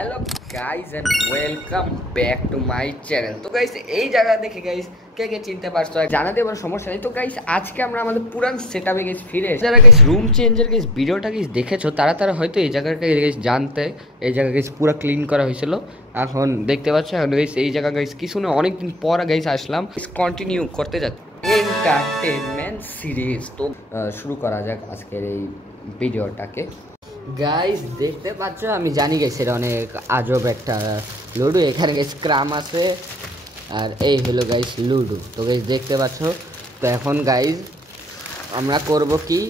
Hello guys and welcome back to my channel. তো guys এই জায়গা দেখে গাইজ কে কে চিনতে পারছো জানাতে পারো, সমস্যা নেই। তো গাইজ আজকে আমরা আমাদের পুরান সেট আপে গেছি ফিরে। যারা গাইজ রুম চেঞ্জের গাইজ ভিডিওটা গাইজ দেখেছো তারা হয়তো এই জায়গাটা গাইজ জানতে। এই জায়গা গাইজ পুরো ক্লিন করা হয়েছিল। এখন দেখতে পাচ্ছ এখন গাইজ এই জায়গা গাইজ কিছু না অনেকদিন পর গাইজ আসলাম, কন্টিনিউ করতে যাচ্ছি এন্টারটেনমেন্ট সিরিজ। তো শুরু করা যাক আজকের এই ভিডিওটাকে। গাইস দেখতে পাচ্ছ আমি জানি গাইস এটা অনেক আজব একটা লুডো। এখানে গাইস ক্রাম আছে আর এই হলো গাইস লুডো। তো গাইস দেখতে পাচ্ছ। তো এখন গাইস আমরা করব কি,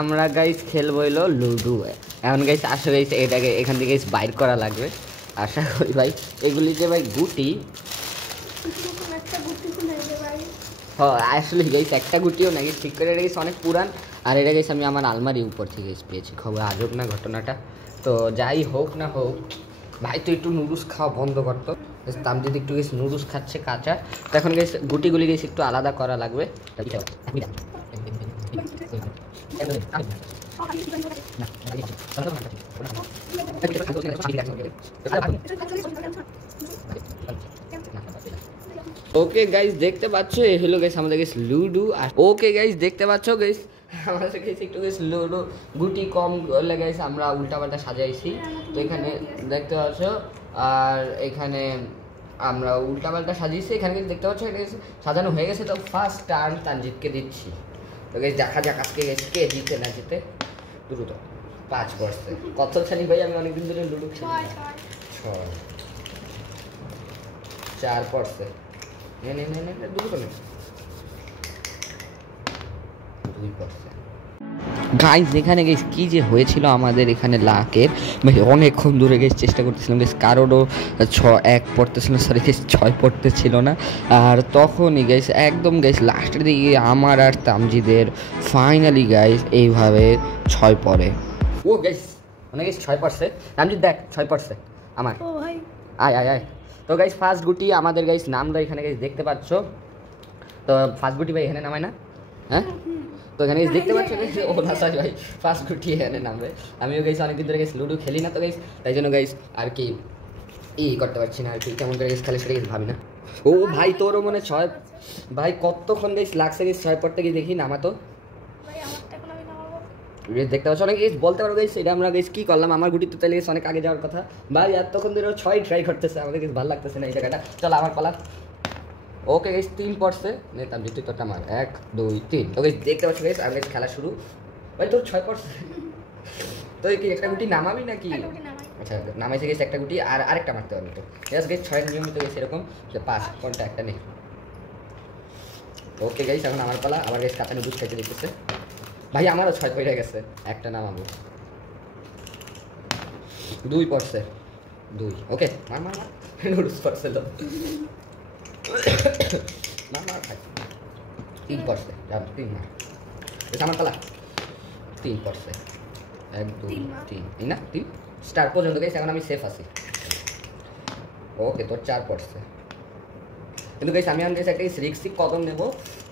আমরা গাইস খেলবো হলো লুডো। এখন গাইস আসো গাইস এটাকে এখান থেকে গাইস বাইর করা লাগবে আশা করি। ভাই এগুলি যে ভাই গুটি, হ্যাঁ আসলে গাইস একটা গুটিও নাকি ঠিক করে এটা গাইস অনেক পুরান। আর এটা গাইস আমি আমার আলমারি উপর থেকে পেয়েছি। খবর আজব না ঘটনাটা। তো যাই হোক না হোক ভাই, তো একটু নুডলস খাওয়া বন্ধ করতো। তামজিদ একটু গেছি নুডলস খাচ্ছে কাঁচা। তো এখন গেছি গুটিগুলি গেছি একটু আলাদা করা লাগবে। ওকে গাইস দেখতে পাচ্ছ এই হলো গাইস আমাদের গাইস লুডো। ওকে গাইস দেখতে পাচ্ছ গাইস আমাদের কাছে একটু গাইস লুডো গুটি কম করলে গাইস আমরা উল্টাপাল্টা সাজাইছি। তো এখানে দেখতে পাচ্ছ আর এখানে আমরা উল্টাপাল্টা সাজিয়েছি। এখানে কিন্তু দেখতে পাচ্ছ এটা সাজানো হয়ে গেছে। তো ফার্স্ট টার্ন তানজিদকে দিচ্ছি। তো গাইস দেখা যাক আজকে গাইস কে জিতে না জিতে। দ্রুত 5% কত খেলি ভাই, আমি অনেকদিন ধরে লুডো খেলি। 4% গাইস এখানে গেছি কি যে হয়েছিল আমাদের এখানে লাকের ভাই, অনেকক্ষণ দূরে গেছে চেষ্টা করতেছিলাম গেছি, কারোরও 1 পড়তেছিল, সরি গেছি 6 পড়তেছিল না। আর তখনই গাইস একদম গাইস লাস্টের দিকে আমার আর তামজিদের ফাইনালি গাইস এইভাবে 6 পড়ে। ও গাইস অনেক গেছি 6%। তামজিদ দেখ 6% আমার। ও ভাই আয় আয় আয়। তো গাইস ফার্স্ট গুটি আমাদের গাইস নাম দেয় এখানে গাইস দেখতে পাচ্ছ। তো ফার্স্ট গুটি ভাই এখানে নামায় না, হ্যাঁ? তো এখানে দেখতে পাচ্ছ ও না সরি ভাই ফার্স্ট গুটি এখানে নামবে। আমিও গাইস অনেকদিন ধরে গাইস লুডো খেলি না, তো গাইস তাই জন্য গাইস আর কি করতে পারছি না আর কি, কেমন করে গাইস খালি সেটা গাইস ভাবি না। ও ভাই তোরও মনে 6 ভাই কতক্ষণ গাইস লাগছে গাইস 6 পড়তে গিয়ে দেখি নামা। তো দেখতে পাচ্ছ অনেক গাইস বলতে পারো গাইস এটা আমরা গাইস কি করলাম, আমার গুটি তো তাহলে গাইস অনেক আগে যাওয়ার কথা। ভাই এতক্ষণ ধরে 6 ট্রাই করতেছে, আমাদের গাইস ভালো লাগতেছে না এই জায়গাটা। চল আমার পালা। ওকে গাইস 3% নে তাম জিতে তোরটা মার 1 2 3। তো গাইস দেখতে পাচ্ছ গাইস আর গাইস খেলা শুরু। ভাই তোর 6%। তো কি একটা গুটি নামাবি নাকি? আচ্ছা নামাইছে গাইস একটা গুটি আর আরেকটা মারতে হবে। তো यस গাইস 6 নিয়মিত গাইস এরকম যে 5 কোনটা একটা নেই। ওকে গাইস এখন আমার পালা। আবার গাইস কাঁচা নুডলস খাইতে দিতেছে। ভাই আমারও 6 পড়ে গেছে, একটা নামাবো। 2%। 2 ওকে মার মার মার নুডলস পড়ছে তো মার মার ভাই। 3% যাব 3 মার। এটা আমার পালা। 3%। 1 2 3 এই না 3 স্টার পর্যন্ত গাইস এখন আমি সেফ আছি। ওকে তোর 4%। কিন্তু গাইস আমি গাইস একটা রিস্কি কদম নেব।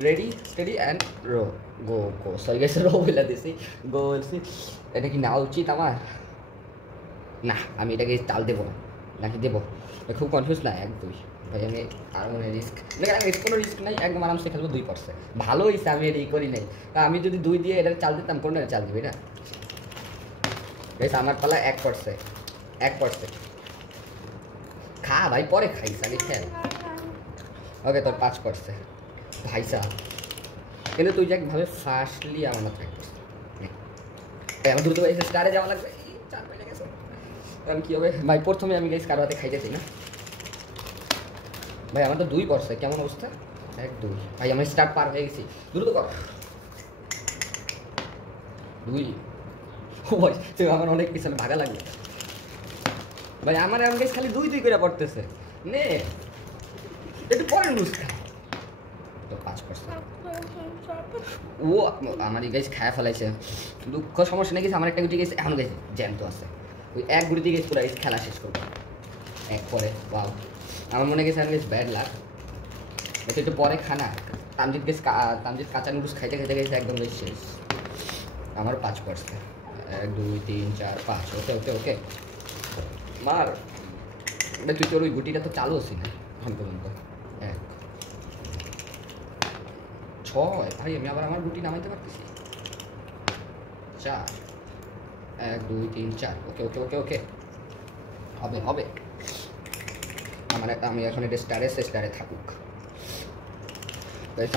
রেডি স্টেডি অ্যান্ড রো গো গো। সরি গাইস রো বলে দিছি, গো বলছি। এটা কি নেওয়া উচিত আমার? না আমি এটাকে তাল দেবো না নাকি দেবো, খুব কনফিউজ না। 1 2 ভাই আমি আর মনে রিস্ক দেখেন, আমি কোনো রিস্ক নাই, একদম আরামসে খেলবো। 2% ভালো হয়েছে আমি এটা করি নাই। আমি যদি 2 দিয়ে এটা চাল দিতাম কোনো চাল দিবি না গাইস। আমার পালা 1%। 1% খা ভাই পরে খাইস আগে খেল। ওকে তোর 5% ভাই সাহেব। কিন্তু তুই যে একভাবে ফার্স্টলি আমার মাথায় আমার দ্রুত স্টারে যাওয়া লাগবে। 4 পয়েন্ট গেছে কারণ কী হবে ভাই, প্রথমে আমি গাইস কারো হাতে খাইতেছি না ভাই। আমার তো 2%, কেমন অবস্থা? 1 2 ভাই আমি স্টার্ট পার হয়ে গেছি, দ্রুত কর। 2 ও ভাই তুই আমার অনেক পিছনে ভাগা লাগবে ভাই। আমার এমন গাইস খালি 2 2 করে পড়তেছে নে একটু পরে লুজ খা। তো 5% ও আমার গাইস খায় ফেলাইছে। দুঃখ সমস্যা নেই, আমার একটা গুটি গেছে এখন গেছে জ্যান্ত আছে। ওই 1 গুটিতে গেছে পুরো খেলা শেষ করবো 1 পরে। ওয়াও আমার মনে গেছে আমি ব্যাড লাক। এটা একটু পরে খানা। তামজিদ কাঁচা নুডলস খাইতে খাইতে গেছে একদম শেষ। আমার 5%। 1 2 3 4 5 ওকে ওকে ওকে। মার তুই তোর ওই গুটিটা তো চালু হচ্ছি না এখন পর্যন্ত। 1 6 ভাই আমি আবার আমার গুটি নামাইতে পারতেছি। 4 1 2 3 4 ওকে ওকে ওকে ওকে হবে হবে। আমি এখন এটা স্টারে থাকুক।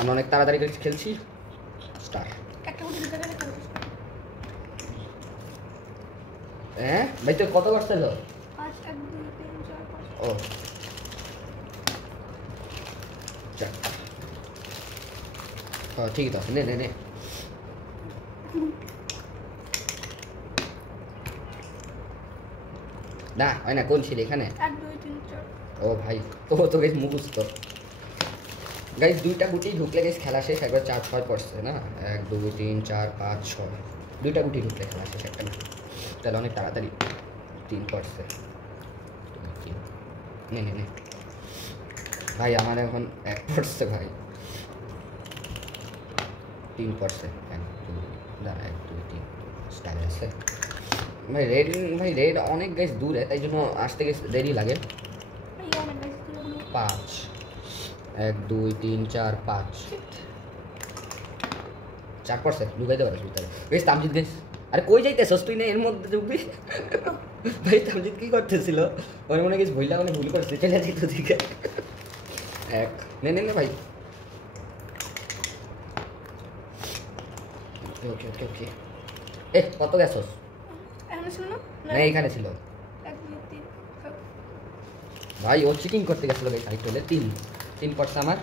আমরা অনেক তাড়াতাড়ি খেলছি। স্টার হ্যাঁ ভাই তোর কত বার ছিল? ও ঠিক আছে নে নে নে না হয় না কোন ছিল এখানে? ও ভাই তো গেছ মুখস্থ গাইস। 2টা গুটি ঢুকলে গেছ খেলা শেষ। একবার 4 6 পড়ছে না। 1 2 3 4 5 6 2টা গুটি ঢুকলে খেলা শেষ একটা না। তাহলে অনেক তাড়াতাড়ি 3 পড়ছে। নে নে নে ভাই আমার এখন 1 পড়ছে ভাই। 3 পড়ছে। 1 2 দাঁড়া 1 2 3 স্টার আছে ভাই। রেড অনেক গাইস দূরে তাই জন্য আসতে গেছে দেরি লাগে। 5 1 2 3 4 5 4 পড়ছে। ঢুকাইতে পারিস ভিতরে বেশ। তামজিৎ গাইস আরে কই যাইতেছস তুই? না এর মধ্যে ঢুকবি ভাই। তামজিৎ কি করতেছিল ওর মনে গেছে ভুল করছে চলে যাইত দিকে। 1 নে নে নে ভাই। ওকে ওকে ওকে কত গেছস? না এখানে ছিল ভাই। ও চিটিং করতে গেছিল ভাই। সাইড হলে 3 পড়ছে আমার।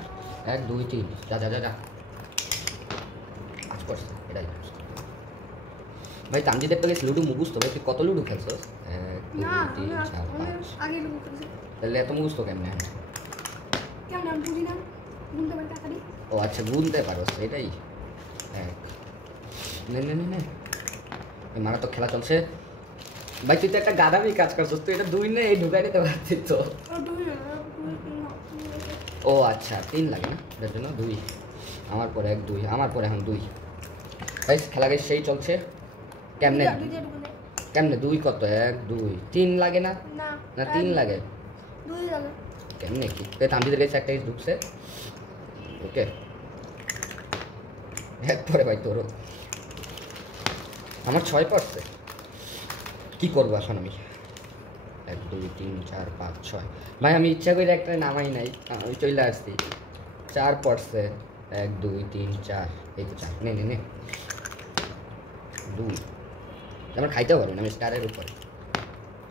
1 2 3 যা যা যা যা 5 পড়ছে এটাই ভাই। তামজিদের তো গেছে লুডু মুখস্থ ভাই। তুই কত লুডু খেলছস? 1 2 3 4 5 তাহলে এত মুখস্থ কেমনে? ও আচ্ছা গুনতে পারো এটাই। 1 নে নে নে নে মারা তো খেলা চলছে ভাই। তুই তো একটা গাদামি কাজ করছিস। তুই এটা 2 নে এই ঢুকাই দিতে পারছিস তো। ও আচ্ছা 3 লাগে না এটার জন্য 2। আমার পরে 1 2 আমার পরে এখন 2 ভাই। খেলা গাইস সেই চলছে। কেমনে 2 কত? 1 2 3 লাগে না? না 3 লাগে। 2 লাগে কেমনে কি? তামজিদের কাছে একটা ঢুকছে। ওকে 1 পরে ভাই তোরও। আমার 6 পড়ছে। কি করবো এখন আমি? 1 2 3 4 5 6 ভাই। আমি ইচ্ছা করে একটা নামাই নাই। আমি চলে আসছি। 4 পড়ছে। 1 2 3 4 এই তো 4 নে নে নে 2 আমার খাইতে পারবো না আমি স্টারের উপরে।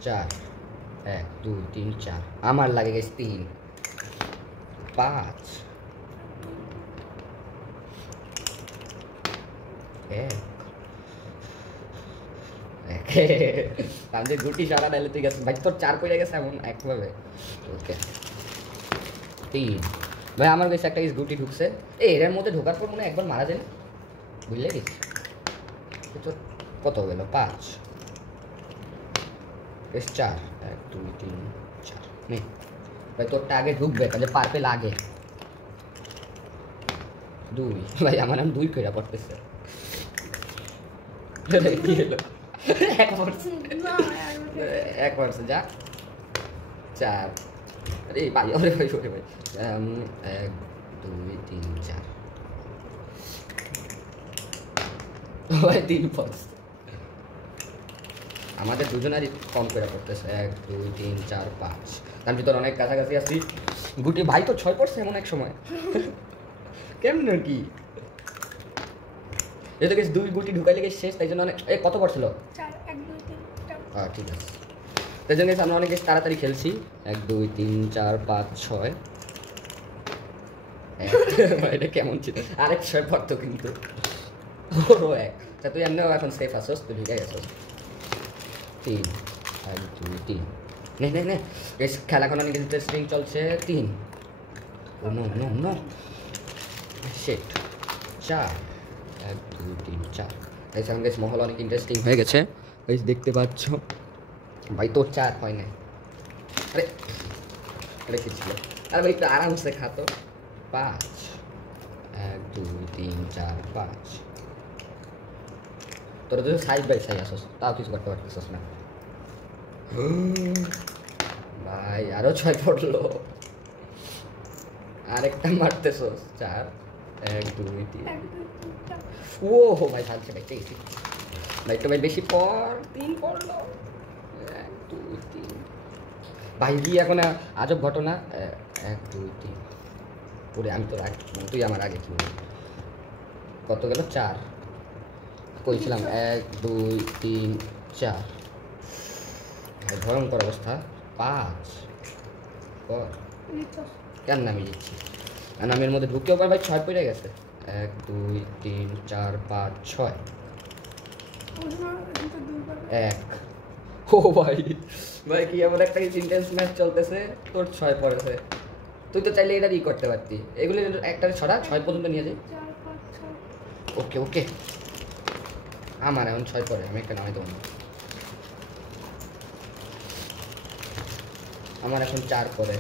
4 1 2 3 4 আমার লাগে গেছে 3 5 তাহলে গুটি সারা ডালে তুই গেছিস ভাই। তোর 4 পড়ে গেছে এমন একভাবে। ওকে 3 ভাই। আমার কাছে একটা গুটি ঢুকছে। এর মধ্যে ঢোকার পর মনে একবার মারা যায় না বুঝলে গেছি। তোর কত গেল? 5 বেশ 4 1 2 3 4 নে ভাই। তোরটা আগে ঢুকবে তাহলে পারপে লাগে 2 ভাই। আমার নাম 2 কইরা পড়তেছে। কি হলো? 1 পড়ছে যা 4 আরে ভাই ওরে ভাই 1 2 3 4 ভাই 3 পড়ছে। আমাদের দুজনেরই কম করে পড়তেছে। 1 2 3 4 5 তার ভিতর অনেক কাছাকাছি আসছি। গুটি ভাই তো 6 পড়ছে এমন এক সময়। কেমন কি যেহেতু গেছে 2 গুটি ঢুকাইলে গেছে শেষ তাই জন্য অনেক। কত পড়ছিল? 4 1 2 3 হ্যাঁ ঠিক আছে। তাই জন্য আমরা অনেক তাড়াতাড়ি খেলছি। 1 2 3 4 5 6 এটা কেমন ছিল? আরেক 6 পড়তো কিন্তু। ও 1 তা তুই এমনিও এখন সেফ আসছ। তুই ঢুকে গেছস। 3 1 2 3 নে নে নে বেশ। খেলা এখন অনেক ইন্টারেস্টিং চলছে। 3 ও নো নো নো শিট 4 1 2 3 4 এই সামনে বেশ মহল অনেক ইন্টারেস্টিং হয়ে গেছে। এই দেখতে পাচ্ছ ভাই। তোর 4 হয় না। আরে আরে কি ছিল? আরে ভাই একটু আরামসে খাতো। 5 1 2 3 4 5 তোরা তো সাইড বাই সাইড আসছ তাও কিছু করতে পারতেছস না। ভাই আরো 6 পড়লো, আরেকটা মারতেছো। 4 1 2 3 1 2 3 4 ও ভাই ভাগছে ভাই, ঠিক আছে ভাই, তো ভাই বেশি পর 3 পড়লো। 1 2 3 ভাই কি এখন আজব ঘটনা। 1 2 3 পুরে আমি তো তুই আমার আগে কি কত গেল? 4 কইছিলাম 1 2 3 4 ভাই ভয়ঙ্কর অবস্থা। 5 কেন নামিয়ে দিচ্ছি, নামের মধ্যে ঢুকেও ভাই 6 পড়ে গেছে। 1 2 3 4 5 6 1 ও ভাই ভাই কি এমন একটা ইন্টেন্স ম্যাচ চলতেছে, তোর 6 পড়েছে। তুই তো চাইলে এটা ই করতে পারতি, এগুলি একটা ছড়া 6 পর্যন্ত নিয়ে যাই। 4 5 6 ওকে ওকে, আমার এখন 6 পড়ে, আমি একটা নামাই দেবো। আমার এখন 4 পড়ে।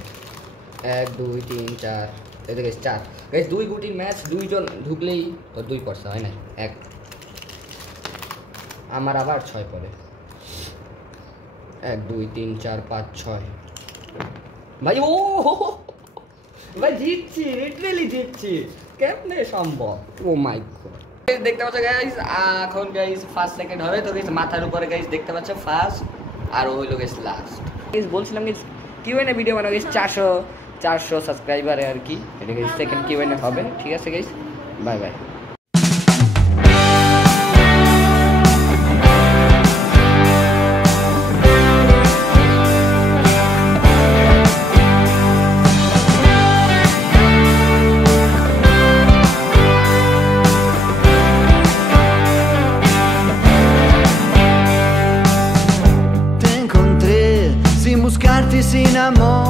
1 2 3 4 এদিকে 4 গাইস, 2 গুটি ম্যাচ 2 জন ঢুকলেই তো 2 পড়ছে, হয় না? 1 আমার আবার 6 পড়ে। 1 2 3 4 5 6 ভাই, ও ভাই জিতছি, লিটারালি জিতছি, কেমনে সম্ভব? ও মাই গড, দেখতে পাচ্ছ গাইস, এখন গাইস ফার্স্ট সেকেন্ড হবে তো গাইস, মাথার উপরে গাইস দেখতে পাচ্ছ ফার্স্ট, আর হইলো গাইস লাস্ট। গাইস বলছিলাম গাইস কিউএনএ ভিডিও বানাবো গাইস, 400 সাবস্ক্রাইবারে আর কি, এটা গাইস সেকেন্ড কিউএনএ হবে। ঠিক আছে guys, bye bye. Buscarte sin amor.